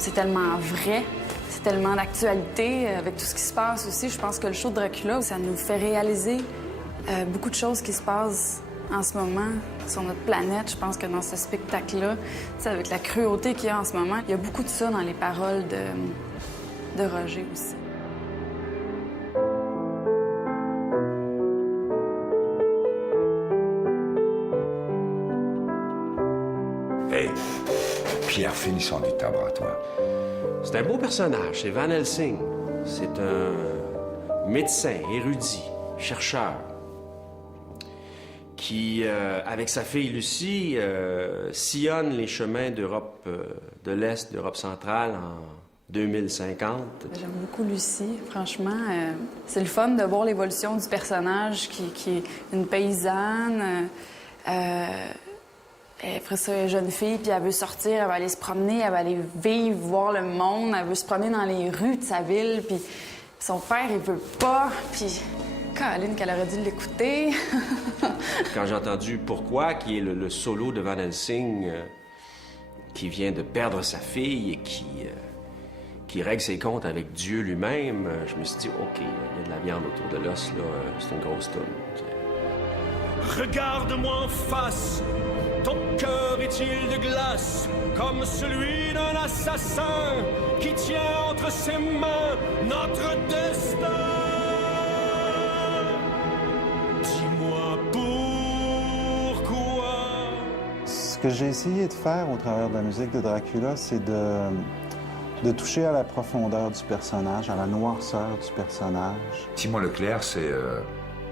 c'est tellement vrai, c'est tellement d'actualité avec tout ce qui se passe aussi. Je pense que le show de Dracula, ça nous fait réaliser beaucoup de choses qui se passent en ce moment sur notre planète. Je pense que dans ce spectacle-là, avec la cruauté qu'il y a en ce moment, il y a beaucoup de ça dans les paroles de Roger aussi. Hey, Pierre, finissons du tabac à toi. C'est un beau personnage, c'est Van Helsing. C'est un médecin, érudit, chercheur, qui, avec sa fille Lucie, sillonne les chemins d'Europe de l'Est, d'Europe centrale en 2050. J'aime beaucoup Lucie, franchement. C'est le fun de voir l'évolution du personnage qui est une paysanne. Après ça, elle est jeune fille, puis elle veut sortir, elle va aller se promener, elle va aller vivre, voir le monde, elle veut se promener dans les rues de sa ville, puis son père, il veut pas, puis Caroline, qu'elle aurait dû l'écouter. Quand j'ai entendu Pourquoi, qui est le solo de Van Helsing, qui vient de perdre sa fille et qui règle ses comptes avec Dieu lui-même, je me suis dit, OK, il y a de la viande autour de l'os, là, c'est une grosse toune. Regarde-moi en face, ton cœur est-il de glace, comme celui d'un assassin qui tient entre ses mains notre destin? Dis-moi pourquoi. Ce que j'ai essayé de faire au travers de la musique de Dracula, c'est de toucher à la profondeur du personnage, à la noirceur du personnage. Simon Leclerc, c'est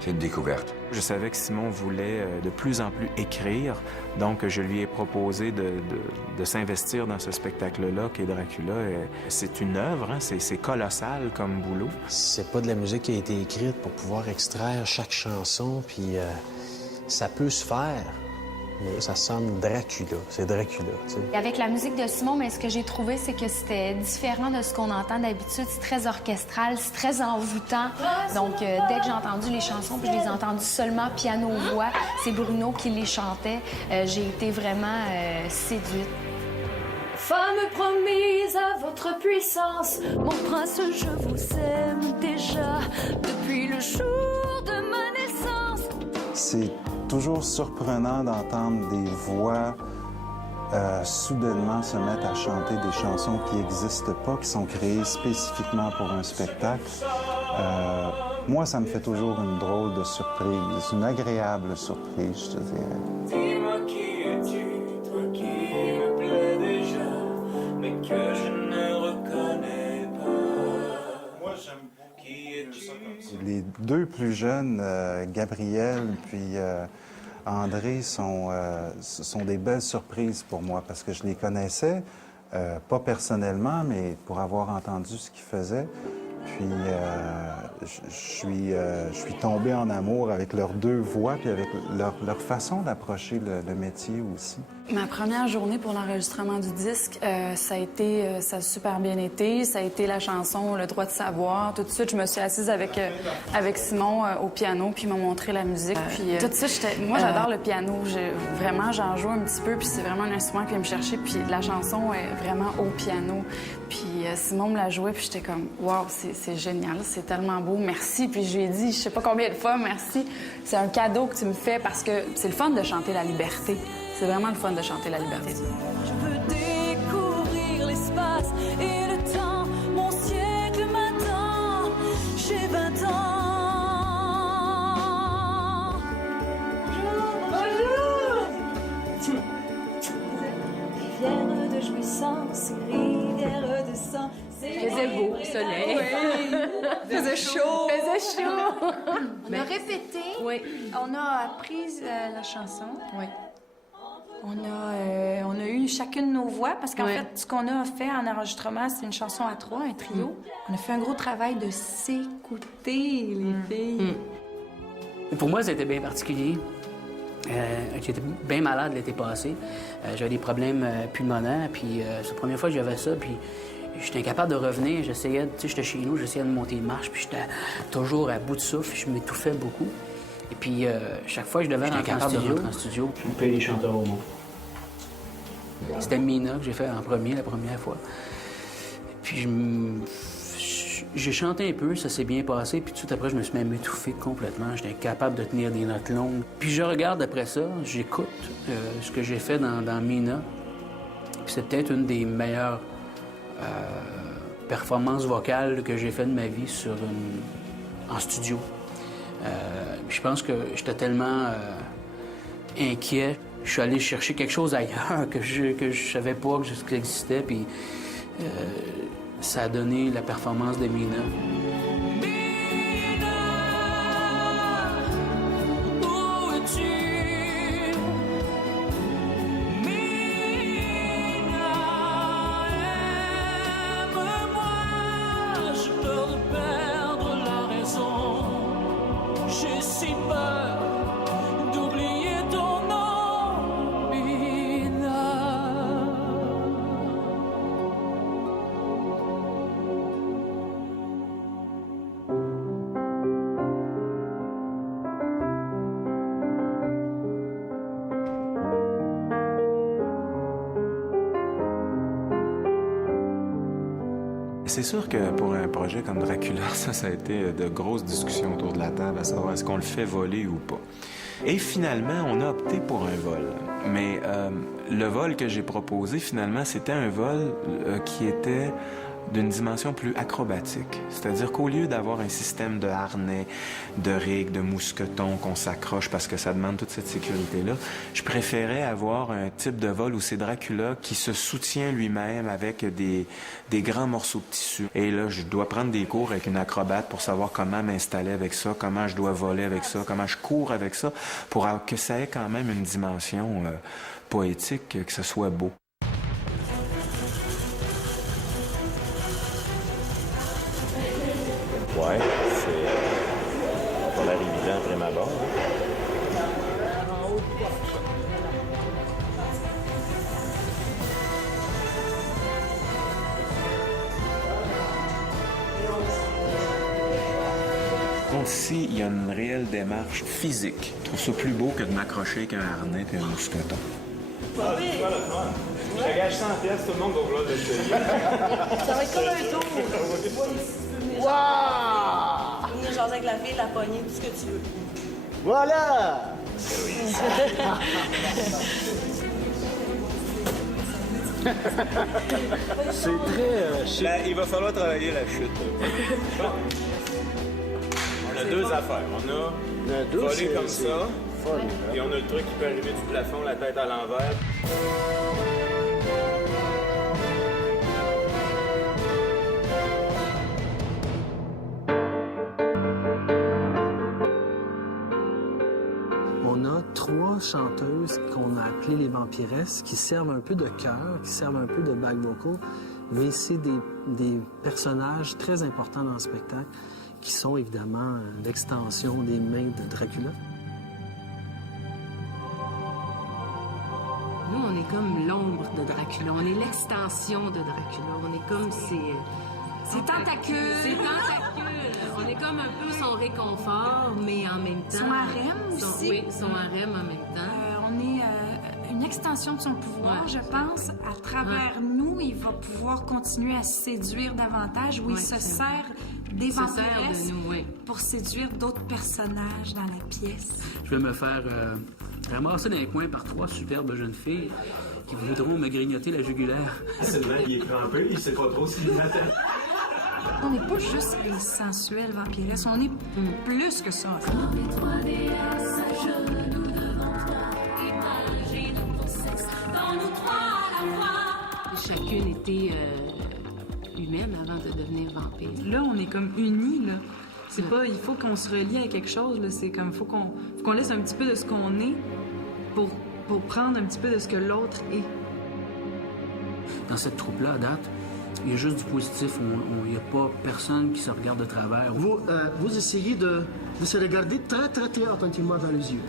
une découverte. Je savais que Simon voulait de plus en plus écrire, donc je lui ai proposé de s'investir dans ce spectacle-là, qui est Dracula. C'est une œuvre, hein? C'est colossal comme boulot. C'est pas de la musique qui a été écrite pour pouvoir extraire chaque chanson, puis ça peut se faire, mais ça sonne Dracula, c'est Dracula, tu sais. Avec la musique de Simon, mais ce que j'ai trouvé, c'est que c'était différent de ce qu'on entend d'habitude. C'est très orchestral, c'est très envoûtant. Donc, dès que j'ai entendu les chansons, puis je les ai entendues seulement piano-voix, c'est Bruno qui les chantait, j'ai été vraiment séduite. Femme promise à votre puissance, mon prince, je vous aime déjà depuis le jour de ma naissance. C'est toujours surprenant d'entendre des voix soudainement se mettre à chanter des chansons qui n'existent pas, qui sont créées spécifiquement pour un spectacle. Moi, ça me fait toujours une drôle de surprise, une agréable surprise, je te dirais. Dis-moi qui es-tu, toi qui me plais déjà, mais que je ne reconnais pas. Moi, j'aime beaucoup. Qui es-tu? Les deux plus jeunes, Gabriel puis André, sont des belles surprises pour moi parce que je les connaissais, pas personnellement, mais pour avoir entendu ce qu'ils faisaient. Puis je suis tombé en amour avec leurs deux voix puis avec leur façon d'approcher le métier aussi. Ma première journée pour l'enregistrement du disque, ça a super bien été. Ça a été la chanson Le droit de savoir. Tout de suite, je me suis assise avec Simon au piano, puis il m'a montré la musique. Puis tout de suite, moi, j'adore le piano. Vraiment, j'en joue un petit peu, puis c'est vraiment un instrument qui vient me chercher. Puis la chanson est vraiment au piano. Puis Simon me la jouait, puis j'étais comme, waouh, c'est génial, c'est tellement beau, merci. Puis je lui ai dit, je sais pas combien de fois, merci. C'est un cadeau que tu me fais parce que c'est le fun de chanter la liberté. C'est vraiment le fun de chanter la liberté. Je veux découvrir l'espace et le temps, mon siècle m'attend, j'ai 20 ans. Bonjour. Rivière de jouissance, rivière de sang. Il faisait beau, soleil. Oui. Faisait chaud. Faisait chaud. On a répété. Oui. On a appris la chanson. Oui. On a eu chacune nos voix, parce qu'en Oui. fait, ce qu'on a fait en enregistrement, c'est une chanson à trois, un trio. On a fait un gros travail de s'écouter, les filles. Pour moi, c'était bien particulier. J'étais bien malade l'été passé. J'avais des problèmes pulmonaires, puis c'est la première fois que j'avais ça, puis j'étais incapable de revenir. J'essayais, tu sais, j'étais chez nous, j'essayais de monter une marche, puis j'étais toujours à bout de souffle, je m'étouffais beaucoup. Et puis, chaque fois que je devais rentrer en studio, je me payais les chanteurs au monde. C'était Mina que j'ai fait en premier, la première fois. Puis j'ai chanté un peu, ça s'est bien passé, puis tout de suite après, je me suis même étouffé complètement. J'étais incapable de tenir des notes longues. Puis je regarde après ça, j'écoute ce que j'ai fait dans Mina. Puis c'est peut-être une des meilleures performances vocales que j'ai fait de ma vie en studio. Je pense que j'étais tellement inquiet. Je suis allé chercher quelque chose ailleurs que je savais pas que ça existait, puis ça a donné la performance de Mina. C'est sûr que pour un projet comme Dracula, ça a été de grosses discussions autour de la table à savoir est-ce qu'on le fait voler ou pas. Et finalement, on a opté pour un vol. Mais le vol que j'ai proposé, finalement, c'était un vol qui était d'une dimension plus acrobatique. C'est-à-dire qu'au lieu d'avoir un système de harnais, de rigs, de mousquetons qu'on s'accroche parce que ça demande toute cette sécurité-là, je préférais avoir un type de vol où c'est Dracula qui se soutient lui-même avec des grands morceaux de tissu. Et là, je dois prendre des cours avec une acrobate pour savoir comment m'installer avec ça, comment je dois voler avec ça, comment je cours avec ça, pour que ça ait quand même une dimension poétique, que ce soit beau. Ouais, c'est pas l'air évident après ma barre. Donc ici, il y a une réelle démarche physique. Je trouve ça plus beau que de m'accrocher avec un harnais et un mousqueton. Oui. Je te gage 100 pièces, tout le monde va vouloir l'essayer. Ça va être comme un tour. Waouh! Venir jaser avec la fille, la poignée, tout ce que tu veux. Voilà! C'est très chic. Il va falloir travailler la chute. On a deux affaires. On a volé comme ça. Et on a le truc qui peut arriver du plafond, la tête à l'envers. On a 3 chanteuses qu'on a appelées les vampiresses qui servent un peu de chœur, qui servent un peu de back vocal, mais c'est des personnages très importants dans le spectacle qui sont évidemment l'extension des mains de Dracula. Nous, on est comme l'ombre de Dracula. On est l'extension de Dracula. On est comme ses tentacules. Ses tentacules. On est comme un peu son réconfort, mais en même temps... Son harem aussi. Oui, son harem en même temps. On est une extension de son pouvoir, je pense. À travers nous, il va pouvoir continuer à séduire davantage. Oui, il se sert des vampiresses pour séduire d'autres personnages dans la pièce. Je vais me faire ramasser dans les coins par 3 superbes jeunes filles qui voudront me grignoter la jugulaire. Sylvain, il est crampé, il sait pas trop s'il m'attend. On n'est pas juste les sensuelles vampiresses, on est plus que ça. Chacune était humaine avant de devenir vampire. Là, on est comme unis, là. C'est pas, il faut qu'on se relie à quelque chose, là. C'est comme, faut qu'on laisse un petit peu de ce qu'on est pour prendre un petit peu de ce que l'autre est. Dans cette troupe-là, à date, il y a juste du positif. Il n'y a pas personne qui se regarde de travers. Vous essayez de se regarder très, très, très attentivement dans les yeux.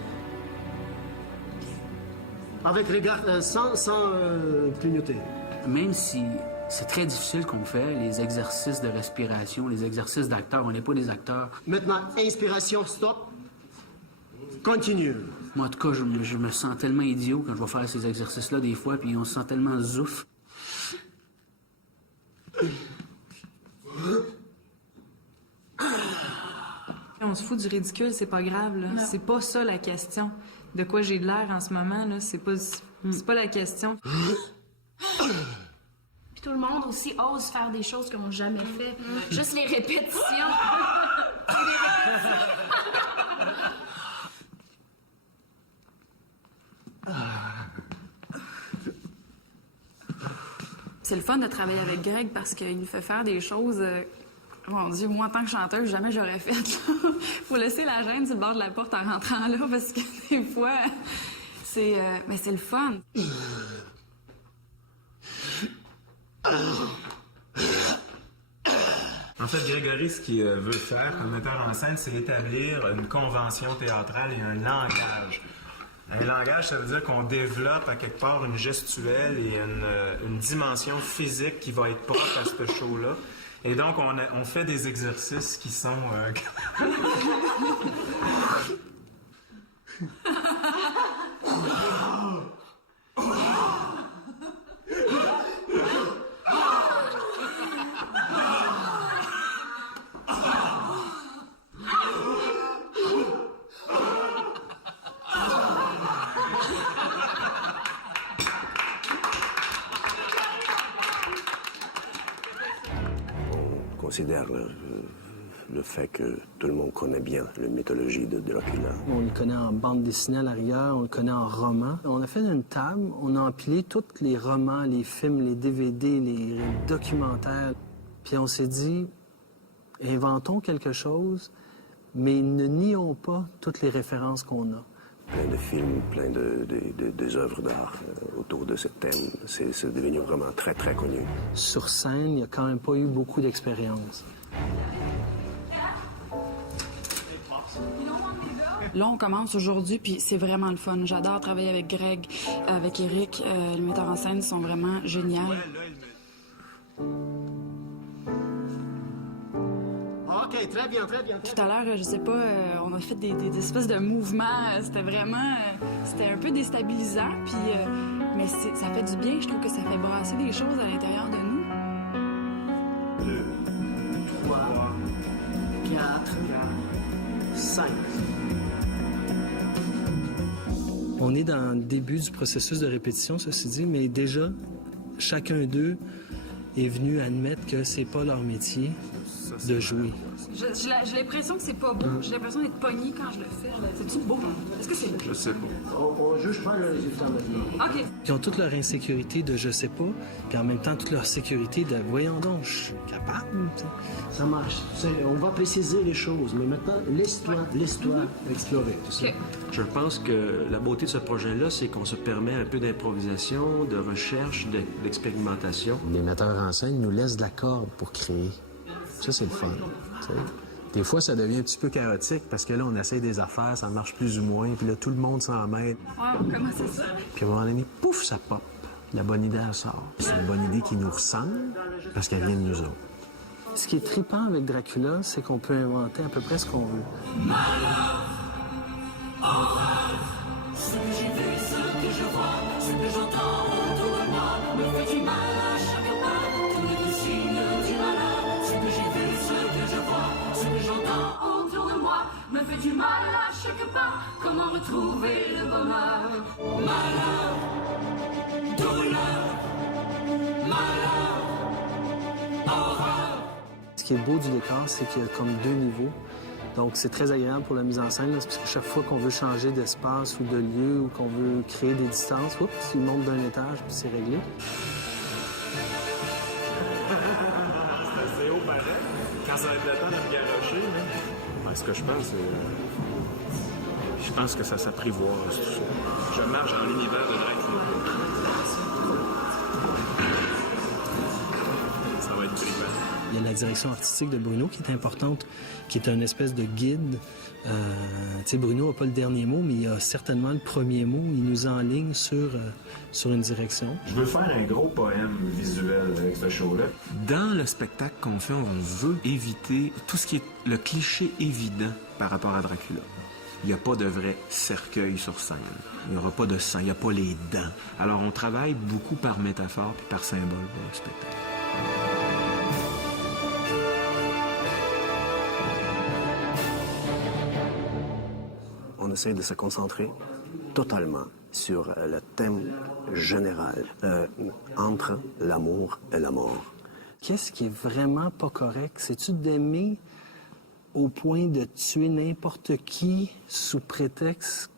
Avec regard sans clignoter. Même si c'est très difficile qu'on fait, les exercices de respiration, les exercices d'acteurs, on n'est pas des acteurs. Maintenant, inspiration, stop. Continue. Moi, en tout cas, je me sens tellement idiot quand je vais faire ces exercices-là des fois, puis on se sent tellement zouf. on se fout du ridicule, c'est pas grave, là. C'est pas ça la question. De quoi j'ai de l'air en ce moment, là, c'est pas la question. Puis tout le monde aussi ose faire des choses qu'ils n'ont jamais fait. Juste les répétitions. C'est le fun de travailler avec Greg parce qu'il nous fait faire des choses... Mon Dieu, moi, en tant que chanteuse, jamais j'aurais fait. Faut laisser la gêne sur le bord de la porte en rentrant là, parce que des fois, c'est... mais c'est le fun. En fait, Grégory, ce qu'il veut faire comme metteur en scène, c'est établir une convention théâtrale et un langage. Un langage, ça veut dire qu'on développe à quelque part une gestuelle et une dimension physique qui va être propre à ce show-là. Et donc, on fait des exercices qui sont... On considère le fait que tout le monde connaît bien la mythologie de Dracula. On le connaît en bande dessinée à la rigueur, on le connaît en roman. On a fait une table, on a empilé tous les romans, les films, les DVD, les documentaires. Puis on s'est dit, inventons quelque chose, mais ne nions pas toutes les références qu'on a. Plein de films, plein des œuvres d'art autour de ce thème. C'est devenu vraiment très, très connu. Sur scène, il n'y a quand même pas eu beaucoup d'expérience. Là, on commence aujourd'hui, puis c'est vraiment le fun. J'adore travailler avec Greg, avec Eric. Les metteurs en scène sont vraiment géniaux. OK, très bien, très bien. Tout à l'heure, je sais pas, on a fait des espèces de mouvements. C'était vraiment... c'était un peu déstabilisant, puis... mais ça fait du bien. Je trouve que ça fait brasser des choses à l'intérieur de nous. 2, 3, 4, 5. On est dans le début du processus de répétition, ceci dit, mais déjà, chacun d'eux est venu admettre que c'est pas leur métier de jouer. J'ai l'impression que c'est pas beau. J'ai l'impression d'être pogné quand je le fais. C'est-tu beau? Est-ce que c'est beau? Je sais pas. On juge pas le résultat maintenant. OK. Ils ont toute leur insécurité de je sais pas, puis en même temps toute leur sécurité de voyons donc, je suis capable. T'sais. Ça marche. On va préciser les choses, mais maintenant, laisse-toi explorer. Tu sais. Je pense que la beauté de ce projet-là, c'est qu'on se permet un peu d'improvisation, de recherche, d'expérimentation. Les metteurs en scène nous laissent de la corde pour créer. Ça, c'est le fun. T'sais. Des fois, ça devient un petit peu chaotique parce que là, on essaye des affaires, ça marche plus ou moins, puis là, tout le monde s'en mêle. Comment c'est ça? Puis à un moment donné, pouf, ça pop. La bonne idée, elle sort. C'est une bonne idée qui nous ressemble parce qu'elle vient de nous autres. Ce qui est trippant avec Dracula, c'est qu'on peut inventer à peu près ce qu'on veut. Ce que j'ai vu, ce que je vois, ce que j'entends autour de moi me fait du mal à chaque pas. Tous les signes du malheur. Ce que j'ai vu, ce que je vois, ce que j'entends autour de moi me fait du mal à chaque pas. Comment retrouver le bonheur? Malheur, douleur, malheur, horreur. Ce qui est beau du décor, c'est qu'il y a comme deux niveaux. Donc, c'est très agréable pour la mise en scène, là, parce que chaque fois qu'on veut changer d'espace ou de lieu ou qu'on veut créer des distances, oups, il monte d'un étage, puis c'est réglé. C'est assez haut pareil. Quand ça va être le temps de me garrocher, là. Ce que je pense, c'est... Je pense que ça s'apprivoise, tout ça. Je marche dans l'univers de Dracula. Ça va être trippant. Il y a la direction artistique de Bruno qui est importante, qui est un espèce de guide. Tu sais, Bruno n'a pas le dernier mot, mais il a certainement le premier mot. Il nous enligne sur une direction. Je veux faire un gros poème visuel avec ce show-là. Dans le spectacle qu'on fait, on veut éviter tout ce qui est le cliché évident par rapport à Dracula. Il n'y a pas de vrai cercueil sur scène. Il n'y aura pas de sang, il n'y a pas les dents. Alors, on travaille beaucoup par métaphore puis par symbole pour le spectacle. on essaie de se concentrer totalement sur le thème général entre l'amour et la mort. Qu'est-ce qui est vraiment pas correct? C'est-tu d'aimer au point de tuer n'importe qui sous prétexte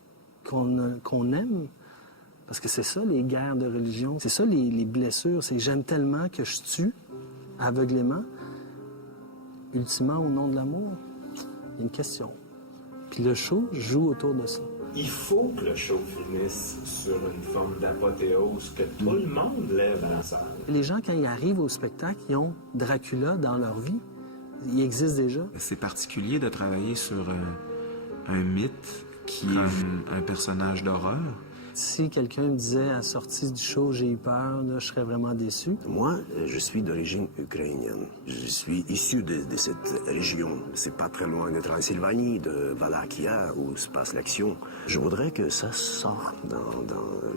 qu'on aime? Parce que c'est ça, les guerres de religion. C'est ça, les blessures. C'est j'aime tellement que je tue aveuglément. Ultimement, au nom de l'amour, il y a une question. Puis le show joue autour de ça. Il faut que le show finisse sur une forme d'apothéose, que tout le monde lève la salle. Les gens, quand ils arrivent au spectacle, ils ont Dracula dans leur vie. Il existe déjà. C'est particulier de travailler sur un mythe qui est un personnage d'horreur. Si quelqu'un me disait à la sortie du show, j'ai eu peur, là, je serais vraiment déçu. Moi, je suis d'origine ukrainienne. Je suis issu de cette région. C'est pas très loin de Transylvanie, de Valaquia, où se passe l'action. Je voudrais que ça sorte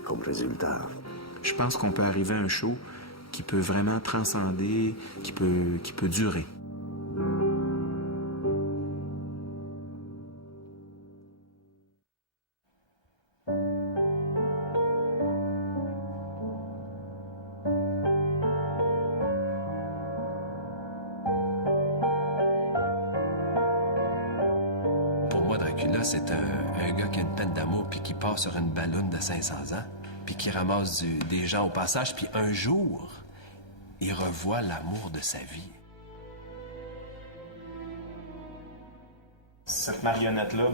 comme résultat. Je pense qu'on peut arriver à un show qui peut vraiment transcender, qui peut durer. C'est un gars qui a une peine d'amour puis qui part sur une balloune de 500 ans puis qui ramasse des gens au passage puis un jour, il revoit l'amour de sa vie. Cette marionnette-là,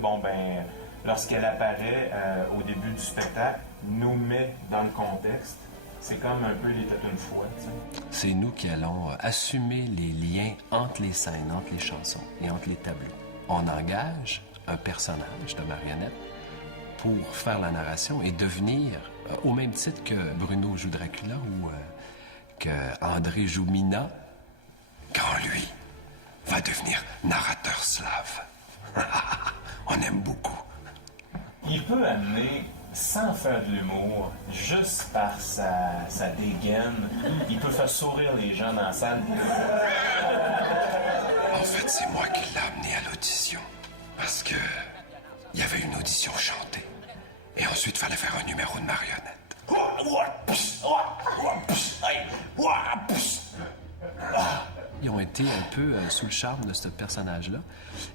lorsqu'elle apparaît au début du spectacle, nous met dans le contexte. C'est comme un peu l'état d'une foi, tu sais. C'est nous qui allons assumer les liens entre les scènes, entre les chansons et entre les tableaux. On engage un personnage de marionnette pour faire la narration et devenir, au même titre que Bruno joue Dracula ou que André joue Mina, quand lui va devenir narrateur slave. On aime beaucoup. Il peut amener, sans faire de l'humour, juste par sa dégaine, il peut faire sourire les gens dans la salle. En fait, c'est moi qui l'ai amené à l'audition. Parce que il y avait une audition chantée. Et ensuite, il fallait faire un numéro de marionnette. Ils ont été un peu sous le charme de ce personnage-là.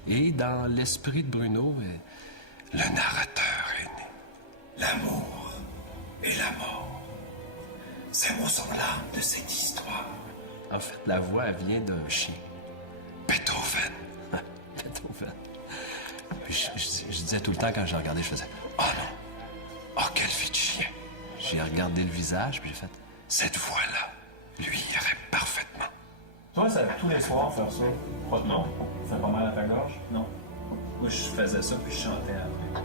Et dans l'esprit de Bruno, le narrateur est né. L'amour et la mort. Ces mots sont l'âme de cette histoire. En fait, la voix elle vient d'un chien. Beethoven. Beethoven. Puis je disais tout le temps quand je regardais, je faisais « Oh non! Oh, quelle vie de chien! » J'ai regardé le visage, puis j'ai fait « Cette voix-là, lui irait parfaitement. » Toi, ça, tous les soirs, faire ça? Non. Ça fait pas mal à ta gorge? Non. Moi, je faisais ça, puis je chantais après.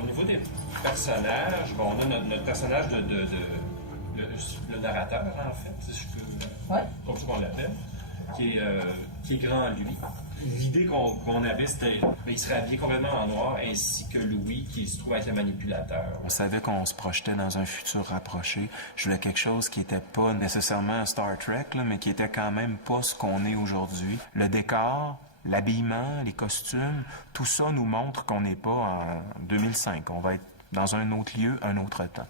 Au niveau des personnages, on a notre personnage le narrateur, en fait, si je peux... Ouais. Comme ça qu'on l'appelle, qui est grand, lui. L'idée qu'on avait, c'était qu'il serait habillé complètement en noir, ainsi que Louis, qui se trouve être le manipulateur. On savait qu'on se projetait dans un futur rapproché. Je voulais quelque chose qui n'était pas nécessairement un Star Trek, là, mais qui était quand même pas ce qu'on est aujourd'hui. Le décor, l'habillement, les costumes, tout ça nous montre qu'on n'est pas en 2005. On va être dans un autre lieu, un autre temps.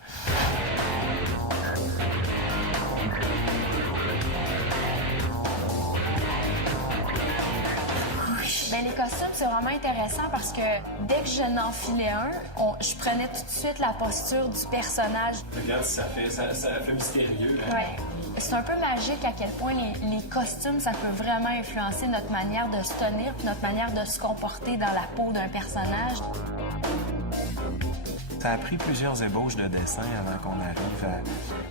Bien, les costumes, c'est vraiment intéressant parce que dès que je n'enfilais un, je prenais tout de suite la posture du personnage. Regarde, ça fait mystérieux. Hein? Ouais. C'est un peu magique à quel point les costumes, ça peut vraiment influencer notre manière de se tenir puis notre manière de se comporter dans la peau d'un personnage. Ça a pris plusieurs ébauches de dessin avant qu'on arrive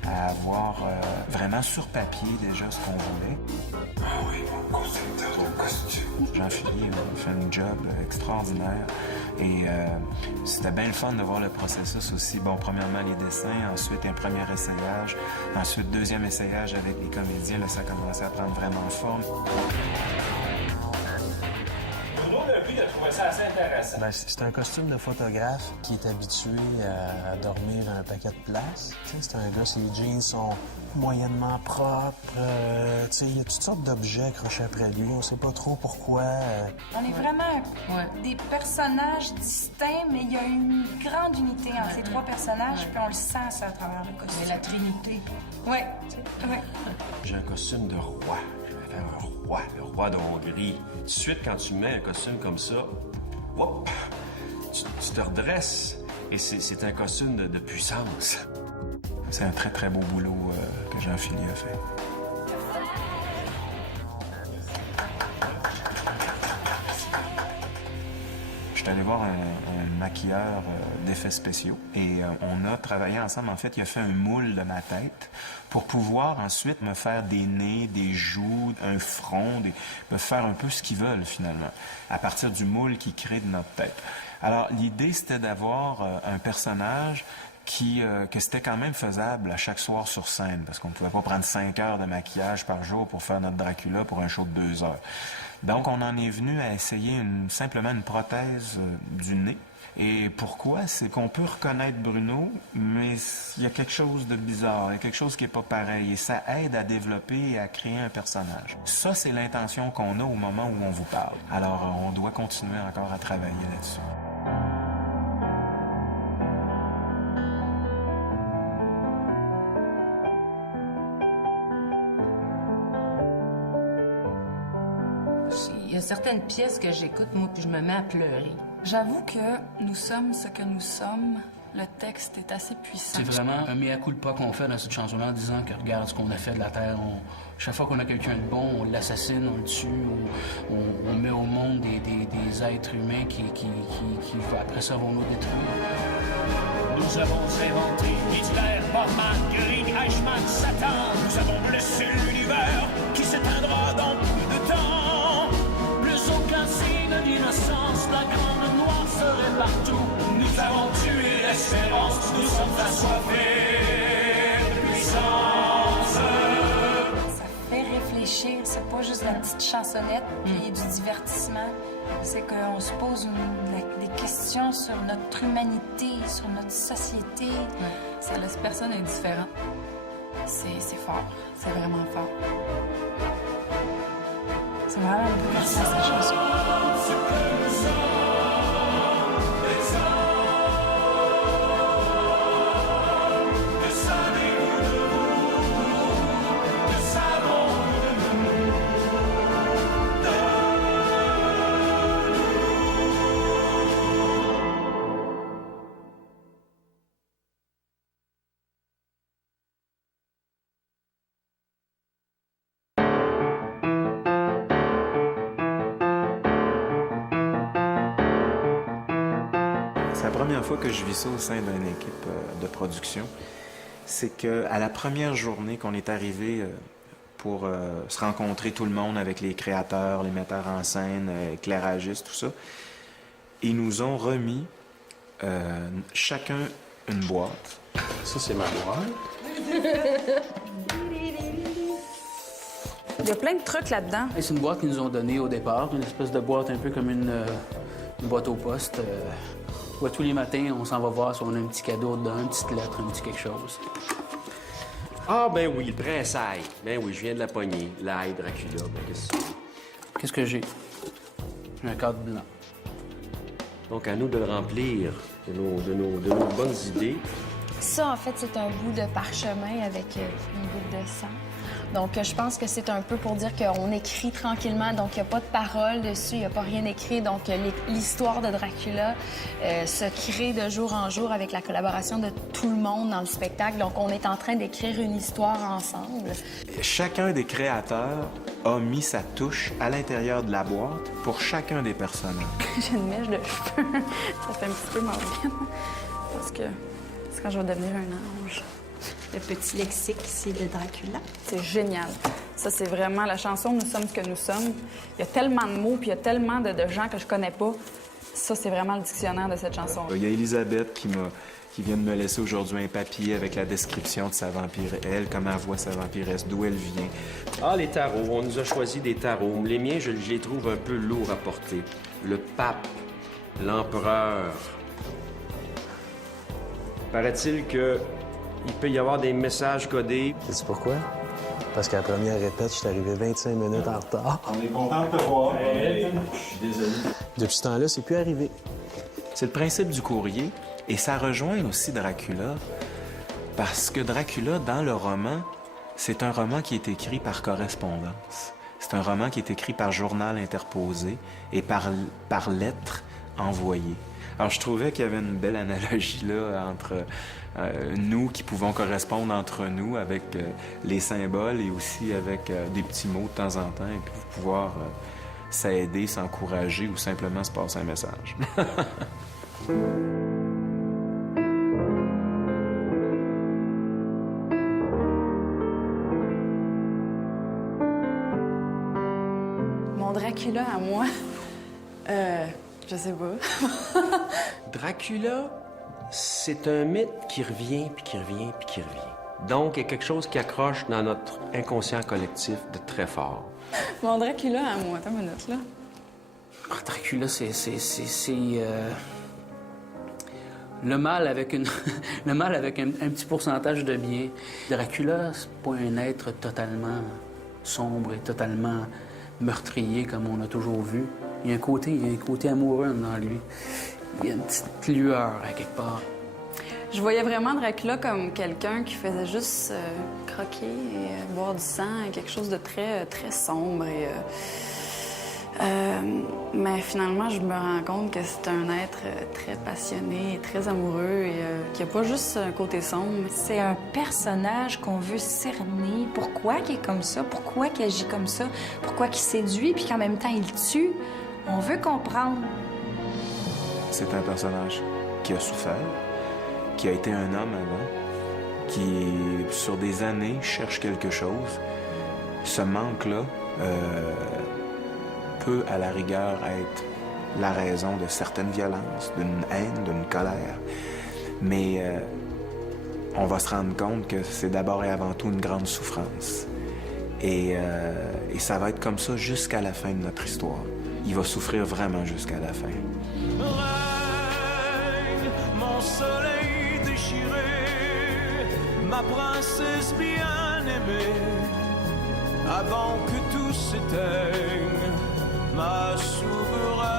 à avoir vraiment sur papier déjà ce qu'on voulait. Ah oui, mon concepteur de costume. Jean-Philippe a fait un job extraordinaire et c'était bien le fun de voir le processus aussi. Bon, premièrement les dessins, ensuite un premier essayage, ensuite deuxième essayage avec les comédiens. Là, ça a commencé à prendre vraiment forme. Bruno, lui, il a trouvé trouvais ça assez intéressant. Ben, c'est un costume de photographe qui est habitué à dormir à un paquet de place. C'est un gars, ses jeans sont moyennement propres. Il y a toutes sortes d'objets accrochés après lui. On sait pas trop pourquoi. On est vraiment des personnages distincts, mais il y a une grande unité entre ces trois personnages, puis on le sent ça à travers le costume. Mais la Trinité. Oui. J'ai un costume de roi. Je vais faire un roi, le roi de Hongrie. Tout de suite, quand tu mets un costume comme ça, hop, tu te redresses. Et c'est un costume de puissance. C'est un très, très beau boulot que Jean-Philippe a fait. Je suis allé voir un maquilleur d'effets spéciaux et on a travaillé ensemble. En fait, il a fait un moule de ma tête pour pouvoir ensuite me faire des nez, des joues, un front, me faire un peu ce qu'ils veulent finalement, à partir du moule qu'ils créent de notre tête. Alors, l'idée, c'était d'avoir un personnage que c'était quand même faisable à chaque soir sur scène, parce qu'on ne pouvait pas prendre 5 heures de maquillage par jour pour faire notre Dracula pour un show de 2 heures. Donc, on en est venu à essayer simplement une prothèse du nez. Et pourquoi? C'est qu'on peut reconnaître Bruno, mais il y a quelque chose de bizarre, il y a quelque chose qui n'est pas pareil, et ça aide à développer et à créer un personnage. Ça, c'est l'intention qu'on a au moment où on vous parle. Alors, on doit continuer encore à travailler là-dessus. Il y a certaines pièces que j'écoute, moi, puis je me mets à pleurer. J'avoue que nous sommes ce que nous sommes. Le texte est assez puissant. C'est vraiment un mea culpa qu'on fait dans cette chanson-là en disant que regarde ce qu'on a fait de la Terre. Chaque fois qu'on a quelqu'un de bon, on l'assassine, on le tue, on met au monde des êtres humains qui après ça, vont nous détruire. Nous avons inventé Hitler, Bormann, Göring, Eichmann, Satan. Nous avons blessé l'univers qui s'éteindra dans peu de temps. Plus aucun signe d'innocence, la grande noirceur est partout. Nous avons tué l'espérance, nous sommes assoiffés de puissance. Ça fait réfléchir, c'est pas juste la petite chansonnette puis du divertissement. C'est qu'on se pose des questions sur notre humanité, sur notre société. Ça laisse personne indifférent. C'est fort, c'est vraiment fort. C'est vraiment un bouleversement, cette chanson. C'est la première fois que je vis ça au sein d'une équipe de production. C'est qu'à la première journée qu'on est arrivé pour se rencontrer tout le monde avec les créateurs, les metteurs en scène, éclairagistes, tout ça, ils nous ont remis chacun une boîte. Ça, c'est ma boîte. Il y a plein de trucs là-dedans. C'est une boîte qu'ils nous ont donnée au départ, une espèce de boîte un peu comme une boîte aux postes. Où tous les matins, on s'en va voir si on a un petit cadeau dedans, une petite lettre, un petit quelque chose. Ah, ben oui, le prince Aïe. Ben oui, je viens de la poignée. L'Aïe, Dracula, ben qu'est-ce que c'est? Qu'est-ce que j'ai? J'ai un cadre blanc. Donc, à nous de le remplir de nos bonnes idées. Ça, en fait, c'est un bout de parchemin avec une goutte de sang. Donc, je pense que c'est un peu pour dire qu'on écrit tranquillement, donc il n'y a pas de parole dessus, il n'y a pas rien écrit. Donc, l'histoire de Dracula se crée de jour en jour avec la collaboration de tout le monde dans le spectacle. Donc, on est en train d'écrire une histoire ensemble. Chacun des créateurs a mis sa touche à l'intérieur de la boîte pour chacun des personnages. J'ai une mèche de cheveux. Ça fait un petit peu morbide. Parce que c'est quand je vais devenir un ange. Le petit lexique ici de Dracula. C'est génial. Ça, c'est vraiment la chanson « Nous sommes ce que nous sommes ». Il y a tellement de mots, puis il y a tellement de gens que je connais pas. Ça, c'est vraiment le dictionnaire de cette chanson. Il y a Elisabeth qui vient de me laisser aujourd'hui un papier avec la description de sa vampiresse, elle, comment elle voit sa vampiresse, d'où elle vient. Ah, les tarots. On nous a choisi des tarots. Les miens, je les trouve un peu lourds à porter. Le pape, l'empereur. Paraît-il que il peut y avoir des messages codés. Sais-tu pourquoi? Parce qu'à la première répète, je suis arrivé 25 minutes en retard. On est content de te voir. Je suis désolé. Depuis ce temps-là, c'est plus arrivé. C'est le principe du courrier, et ça rejoint aussi Dracula, parce que Dracula, dans le roman, c'est un roman qui est écrit par correspondance. C'est un roman qui est écrit par journal interposé et par lettre envoyée. Alors, je trouvais qu'il y avait une belle analogie là entre nous qui pouvons correspondre entre nous avec les symboles et aussi avec des petits mots de temps en temps et puis pouvoir s'aider, s'encourager ou simplement se passer un message. Mon Dracula à moi, je sais pas. Dracula, c'est un mythe qui revient, puis qui revient, puis qui revient. Donc, il y a quelque chose qui accroche dans notre inconscient collectif de très fort. Mon Dracula à moi, attends une minute, là. Ah, Dracula, c'est le mal avec le mal avec un petit pourcentage de bien. Dracula, c'est pas un être totalement sombre et totalement meurtrier comme on a toujours vu. Il y a un côté amoureux dans lui. Il y a une petite lueur à quelque part. Je voyais vraiment Dracula comme quelqu'un qui faisait juste croquer et boire du sang, quelque chose de très, très sombre. Mais finalement, je me rends compte que c'est un être très passionné, très amoureux et qui n'a pas juste un côté sombre. C'est un personnage qu'on veut cerner. Pourquoi il est comme ça? Pourquoi il agit comme ça? Pourquoi il séduit puis qu'en même temps il tue? On veut comprendre. C'est un personnage qui a souffert, qui a été un homme avant, qui, sur des années, cherche quelque chose. Ce manque-là peut, à la rigueur, être la raison de certaines violences, d'une haine, d'une colère. Mais on va se rendre compte que c'est d'abord et avant tout une grande souffrance. Et ça va être comme ça jusqu'à la fin de notre histoire. Il va souffrir vraiment jusqu'à la fin. Règne, mon soleil déchiré, ma princesse bien-aimée, avant que tout s'éteigne, ma souveraine.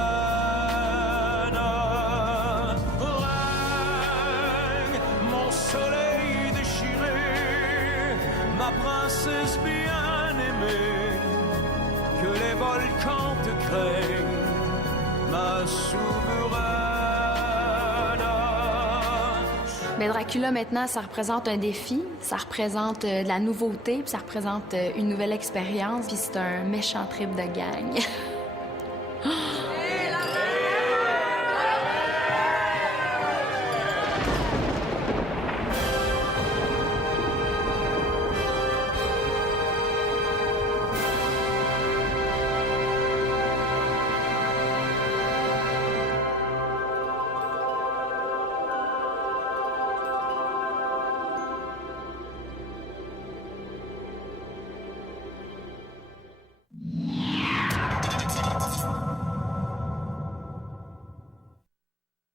Règne, mon soleil déchiré, ma princesse bien-aimée, que les volcans te craignent, ma souveraine. Mais Dracula, maintenant, ça représente un défi, ça représente de la nouveauté, puis ça représente une nouvelle expérience, puis c'est un méchant trip de gang.